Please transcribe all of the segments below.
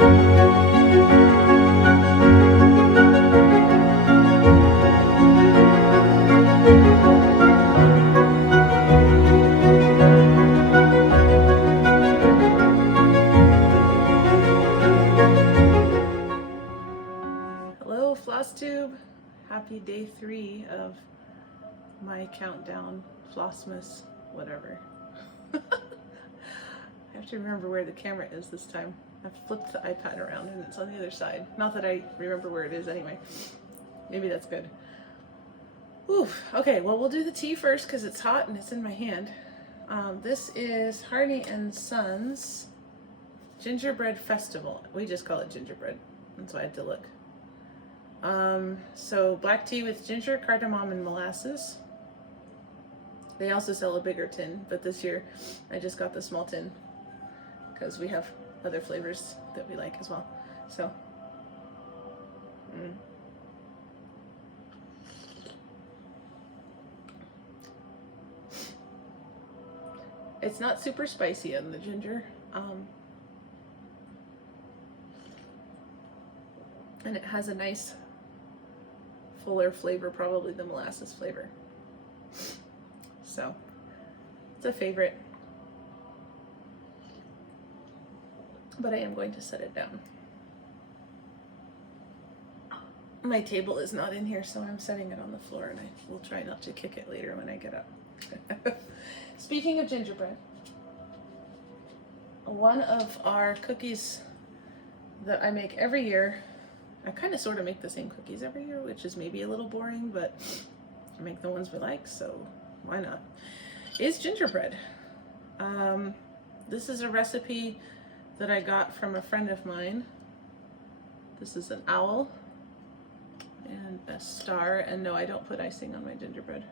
Hello, Floss Tube. Happy day 3 of my countdown, Flossmas, whatever. I have to remember where the camera is this time. I've flipped the iPad around and it's on the other side. Not that I remember where it is anyway. Maybe that's good. Oof. Okay, well, we'll do the tea first because it's hot and it's in my hand. This is Harney and Sons Gingerbread Festival. We just call it gingerbread. That's why I had to look. So black tea with ginger, cardamom, and molasses. They also sell a bigger tin, but this year I just got the small tin because we have other flavors that we like as well. So, it's not super spicy on the ginger. And it has a nice fuller flavor, probably the molasses flavor. So it's a favorite, but I am going to set it down. My table is not in here, so I'm setting it on the floor, and I will try not to kick it later when I get up. Speaking of gingerbread, one of our cookies that I make every year, I kind of sort of make the same cookies every year, which is maybe a little boring, but I make the ones we like, so why not? Is gingerbread. This is a recipe that I got from a friend of mine. This is an owl and a star, and no, I don't put icing on my gingerbread.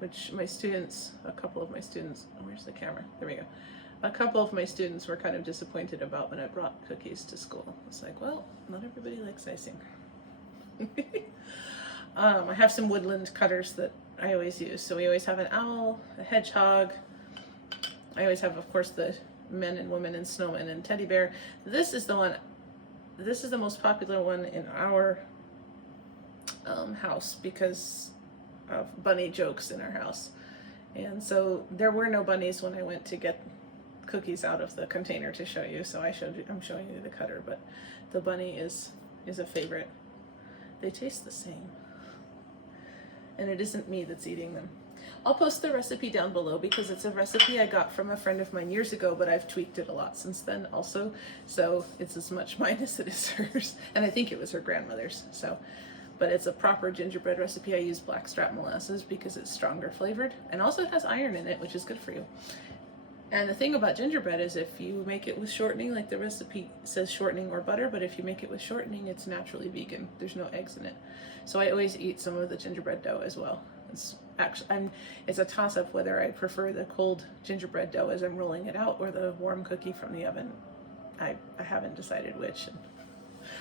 Which my students, a couple of my students, oh, where's the camera? There we go. A couple of my students were kind of disappointed about when I brought cookies to school. It's like, well, not everybody likes icing. I have some woodland cutters that I always use. So we always have an owl, a hedgehog. I always have, of course, the men and women and snowmen and teddy bear. This is the one, this is the most popular one in our house because of bunny jokes in our house. And so there were no bunnies when I went to get cookies out of the container to show you, so I'm showing you the cutter, but the bunny is a favorite. They taste the same, and it isn't me that's eating them. I'll post the recipe down below because it's a recipe I got from a friend of mine years ago, but I've tweaked it a lot since then also, so it's as much mine as it is hers, and I think it was her grandmother's. So, but it's a proper gingerbread recipe. I use blackstrap molasses because it's stronger flavored, and also it has iron in it, which is good for you. And the thing about gingerbread is if you make it with shortening, like the recipe says shortening or butter, but if you make it with shortening, it's naturally vegan. There's no eggs in it. So I always eat some of the gingerbread dough as well. It's actually, it's a toss-up whether I prefer the cold gingerbread dough as I'm rolling it out or the warm cookie from the oven. I haven't decided which. And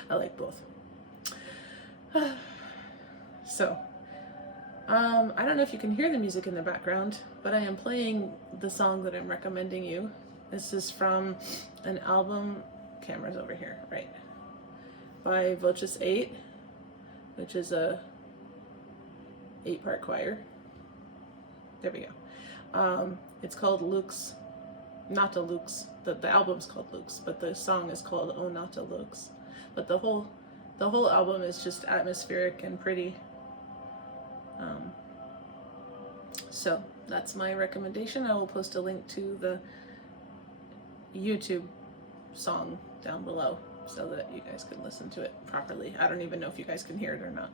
I like both. So, I don't know if you can hear the music in the background, but I am playing the song that I'm recommending you. This is from an album, camera's over here, right, by Voces 8, which is a 8-part choir. There we go. It's called Lux, Nata Lux. The album's called Lux, but the song is called O Nata Lux. But the whole album is just atmospheric and pretty. So that's my recommendation. I will post a link to the YouTube song down below so that you guys can listen to it properly. I don't even know if you guys can hear it or not.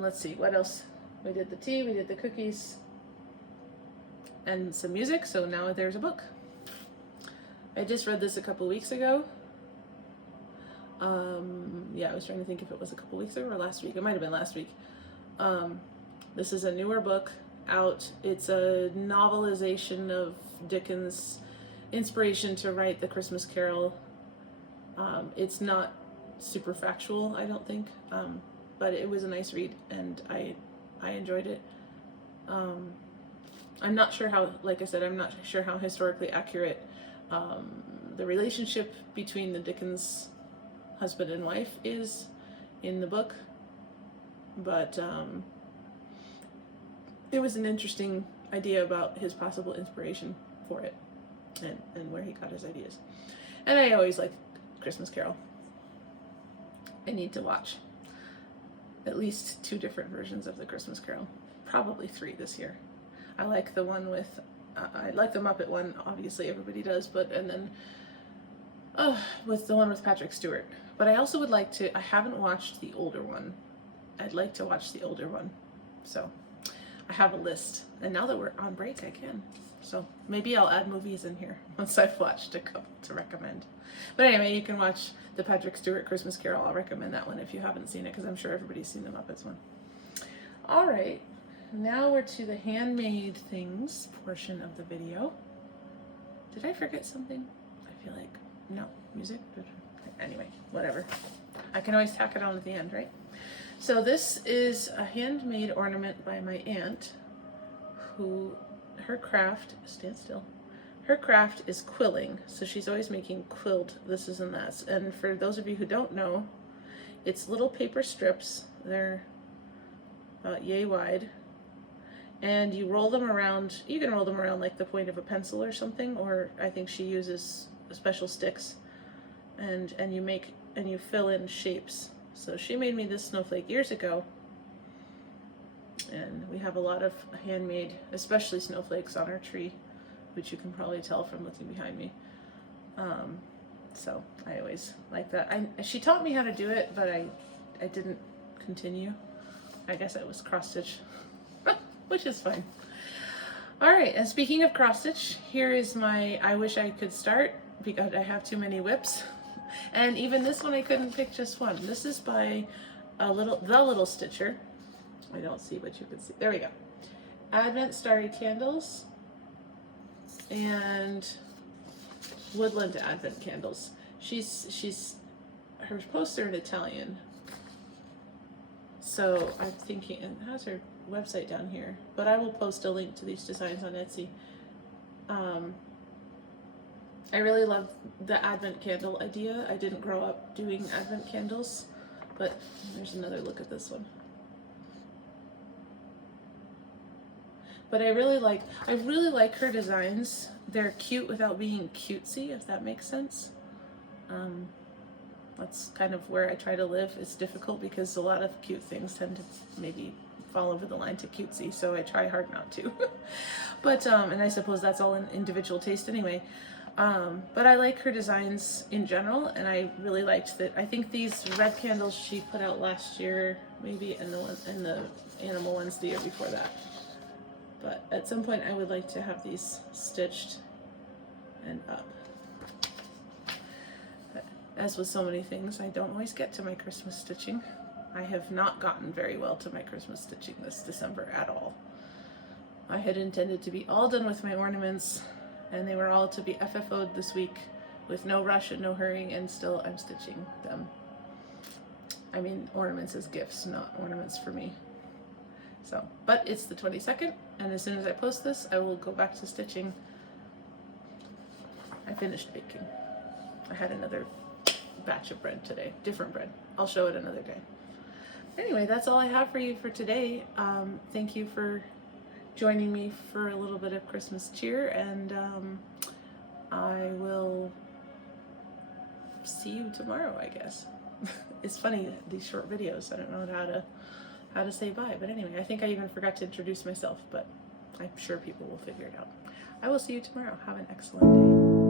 Let's see, what else? We did the tea, we did the cookies, and some music, so now there's a book. I just read this a couple weeks ago. Yeah, I was trying to think if it was a couple weeks ago or last week. It might have been last week. This is a newer book out. It's a novelization of Dickens' inspiration to write The Christmas Carol. It's not super factual, I don't think, but it was a nice read and I enjoyed it. I'm not sure how, like I said, I'm not sure how historically accurate the relationship between the Dickens husband and wife is in the book, but it was an interesting idea about his possible inspiration for it, and where he got his ideas. And I always like Christmas Carol. I need to watch at least 2 different versions of the Christmas Carol, probably 3 this year. I like the one with, I like the Muppet one, obviously everybody does, and then with the one with Patrick Stewart. But I also would like to, I haven't watched the older one. I'd like to watch the older one. So I have a list, and now that we're on break, I can. So maybe I'll add movies in here once I've watched a couple to recommend. But anyway, you can watch the Patrick Stewart Christmas Carol. I'll recommend that one if you haven't seen it, because I'm sure everybody's seen the Muppets one. All right, now we're to the handmade things portion of the video. Did I forget something? I feel like, no, music? Anyway, whatever. I can always tack it on at the end, right? So this is a handmade ornament by my aunt, who, her craft, stand still, her craft is quilling, so she's always making quilled thises and that's. And for those of you who don't know, it's little paper strips. They're about yay wide, and you roll them around. You can roll them around like the point of a pencil or something, or I think she uses special sticks, and you fill in shapes. So she made me this snowflake years ago, and we have a lot of handmade, especially snowflakes, on our tree, which you can probably tell from looking behind me. So I always like that. She taught me how to do it, but I didn't continue. I guess I was cross stitch, which is fine. All right, and speaking of cross stitch, here is my I wish I could start, because I have too many whips. And even this one I couldn't pick just one. This is by the Little Stitcher. I don't see what you can see. There we go. Advent Starry Candles and Woodland Advent Candles. Her posts are in Italian, so I'm thinking, and it has her website down here, but I will post a link to these designs on Etsy. I really love the Advent candle idea. I didn't grow up doing Advent candles, but there's another look at this one. But I really like her designs. They're cute without being cutesy, if that makes sense. That's kind of where I try to live. It's difficult because a lot of cute things tend to maybe fall over the line to cutesy, so I try hard not to. But and I suppose that's all in individual taste anyway. But I like her designs in general, and I really liked that. I think these red candles she put out last year, maybe, and the animal ones the year before that. But at some point I would like to have these stitched and up. But as with so many things, I don't always get to my Christmas stitching. I have not gotten very well to my Christmas stitching this December at all. I had intended to be all done with my ornaments, and they were all to be FFO'd this week with no rush and no hurrying, and still I'm stitching them. I mean, ornaments as gifts, not ornaments for me. So, but it's the 22nd, and as soon as I post this, I will go back to stitching. I finished baking. I had another batch of bread today, different bread. I'll show it another day. Anyway, that's all I have for you for today. Thank you for joining me for a little bit of Christmas cheer, and I will see you tomorrow, I guess. It's funny, these short videos, I don't know how to say bye, but anyway, I think I even forgot to introduce myself, but I'm sure people will figure it out. I will see you tomorrow. Have an excellent day.